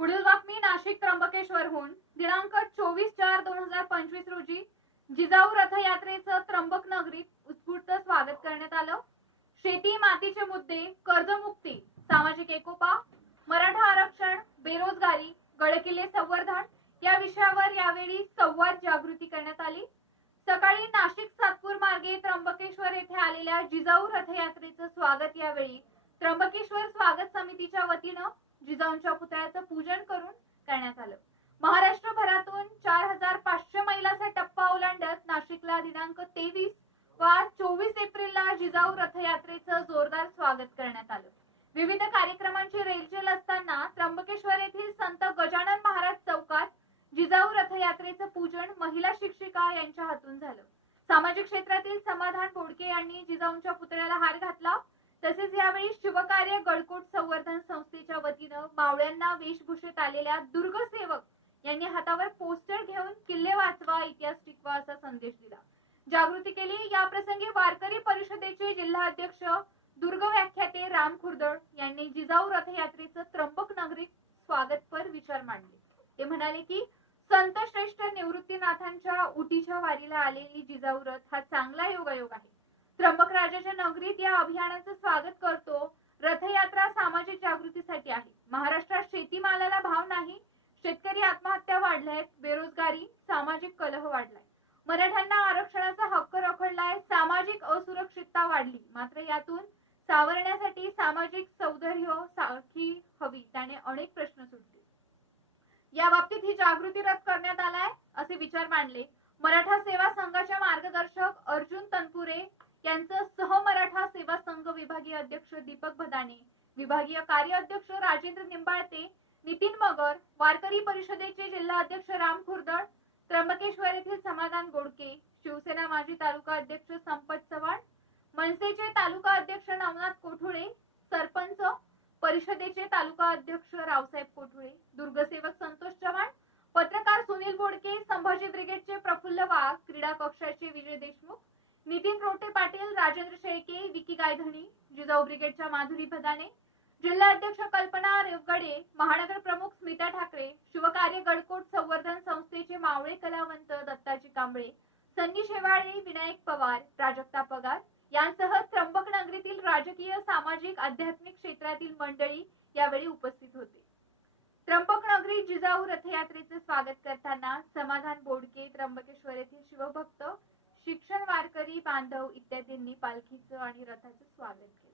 पुढील बातमी नाशिक त्र्यंबकेश्वरहून. दिनांक चोवीस चार दोन हजार पंचवीस रोजी जिजाऊ रथयात्रेचं त्र्यंबक नगरीत उत्स्फूर्त स्वागत करण्यात आलं. शेती मातीचे मुद्दे कर्जमुक्ती सामाजिक एकोपा मराठा आरक्षण बेरोजगारी गडकिल्ले संवर्धन या विषयावर यावेळी संवाद जागृती करण्यात आली. सकाळी नाशिक सातपूर मार्गे त्र्यंबकेश्वर येथे आलेल्या जिजाऊ रथयात्रेचं स्वागत यावेळी त्र्यंबकेश्वर स्वागत समितीच्या वतीनं जिजाऊंच्या पुतळ्याचं पूजन करून करण्यात आलं. महाराष्ट्रभरातून चार हजार पाचशे मैलाचा टप्पा ओलांडत नाशिकला दिनांक तेवीस व चोवीस एप्रिलला जिजाऊ रथयात्रेचं जोरदार स्वागत करण्यात आलं. विविध कार्यक्रमांची रेलचेल असताना त्र्यंबकेश्वर येथील संत गजानन महाराज चौकात जिजाऊ रथयात्रेचं पूजन महिला शिक्षिका यांच्या हातून झालं. सामाजिक क्षेत्रातील समाधान बोडके यांनी जिजाऊंच्या पुतळ्याला हार घातला. तसेच यावेळी शिवकार्य गडकोट संवर्धन संस्थेच्या वतीनं मावळ्यांना वेशभूषेत आलेल्या दुर्गसेवक यांनी हातावर पोस्टर घेऊन किल्ले वाचवा इतिहास टिकवा असा संदेश दिला. जागृती केली. या प्रसंगी वारकरी परिषदेचे जिल्हाध्यक्ष दुर्ग व्याख्याते राम खुर्दड यांनी जिजाऊ रथयात्रेचं त्र्यंबक नागरिक स्वागतपर विचार मांडले. ते म्हणाले की संत श्रेष्ठ निवृत्तीनाथांच्या उटीच्या वारीला आलेली जिजाऊ रथ हा चांगला योगायोग आहे. त्र्यंबक राजाच्या नगरीत या अभियानाचं स्वागत करतो. रथयात्रा सामाजिक जागृतीसाठी आहे. महाराष्ट्रात शेतीमालाला भाव नाही. शेतकरी आत्महत्या वाढल्यात. बेरोजगारी सामाजिक कलह वाढलाय. मराठ्यांना आरक्षणाचा हक्क रखडलाय. सामाजिक असुरक्षितता वाढली. मात्र यातून सावरण्यासाठी सामाजिक सौंदर्य साखी हवी त्याने अनेक प्रश्न सुटले. या बाबतीत ही जागृती रथ करण्यात आलाय असे विचार मांडले. मराठा सेवा संघाच्या मार्गदर्शक अर्जुन तनपुरे यांचं सह मराठा सेवा संघ विभागीय अध्यक्ष दीपक भदाणे विभागीय कार्य अध्यक्ष राजेंद्र निंबाळते नितीन मगर वारकरी परिषदेचे जिल्हा अध्यक्ष राम खुर्दळ त्र्यंबकेश्वर येथील समाधान गोडके शिवसेना माजी तालुका अध्यक्ष संपत चव्हाण मनसेचे तालुका अध्यक्ष नवनाथ कोठुळे सरपंच परिषदेचे तालुका अध्यक्ष रावसाहेब कोठुळे दुर्गसेवक संतोष चव्हाण पत्रकार सुनील बोडके संभाजी ब्रिगेडचे प्रफुल्ल वाघ क्रीडा कक्षाचे विजय देशमुख नितीन रोटे पाटील राजेंद्र शेळके विकी गायधणी जिजाऊ ब्रिगेडच्या माधुरी भदाने जिल्हा अध्यक्ष कल्पना रेवगडे महानगर प्रमुख स्मिता ठाकरे शिवकार्य गडकोट संवर्धन संस्थेचे मावळे कलावंत दत्ताजी कांबळे सन्नी शेवाळे विनायक पवार प्राजक्ता पगार यांसह त्र्यंबक नगरीतील राजकीय सामाजिक आध्यात्मिक क्षेत्रातील मंडळी यावेळी उपस्थित होते. त्र्यंबक नगरी जिजाऊ रथयात्रेचे स्वागत करताना समाधान बोडके त्र्यंबकेश्वर येथील शिवभक्त शिक्षण वारकरी बांधव इत्यादींनी पालखीचं आणि रथाचं स्वागत केलं.